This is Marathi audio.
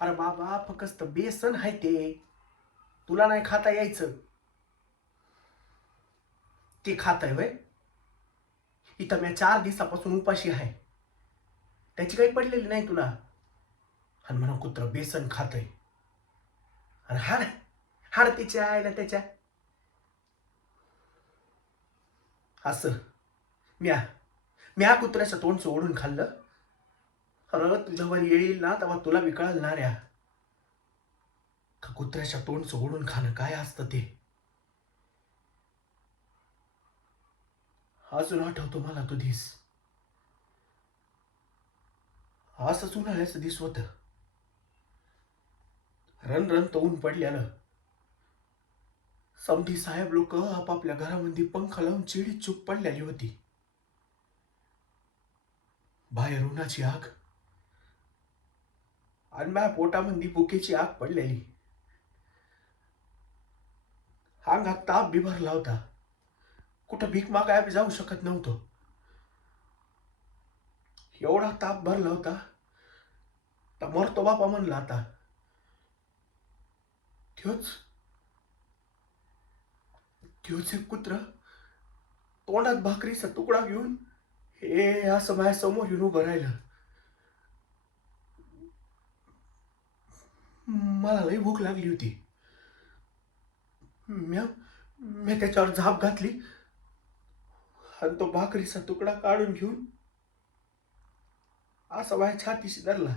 अरे बाबा फक्त बेसन आहे ते, तुला नाही खाता यायचं. ते खाताय वय. इथं मी 4 दिवसापासून उपाशी आहे, त्याची काही पडलेली नाही तुला. आणि म्हणा कुत्र बेसन खातय. अरे हाड हाड तिच्या आईला त्याच्या. असं म्या म्या कुत्र्याचं तोंड सोडून खाल्लं. अरे तुझ्यावर येईल ना तेव्हा तुला बी कळणार या का कुत्र्याच्या तोंड सोडून खाणं काय असतं ते. अजून आठवतो मला तो दिस. असंच उन्हाळ्याचं दिस होतं. रण रण तवून पडलेलं. समधी साहेब लोक आपापल्या घरामध्ये पंखा लावून चिडीत चूप पडलेली होती. बाहेर उन्हाची आग आणि माझ्या पोटामध्ये भुकेची आग पडलेली. अंगात ताप बी भरला होता. कुठं भीक मागाय बी जाऊ शकत नव्हतो. एवढा ताप भरला होता तर मरतो बापा म्हणला आता. त्योच त्योच एक कुत्र तोंडात भाकरीचा तुकडा घेऊन हे असं माझ्या समोर येऊन उभं राहिलं. मला लई भूक लागली होती. म्या मी त्याच्यावर झाप घातली आणि तो भाकरीचा तुकडा काढून घेऊन असा माझ्या छातीशी धरला.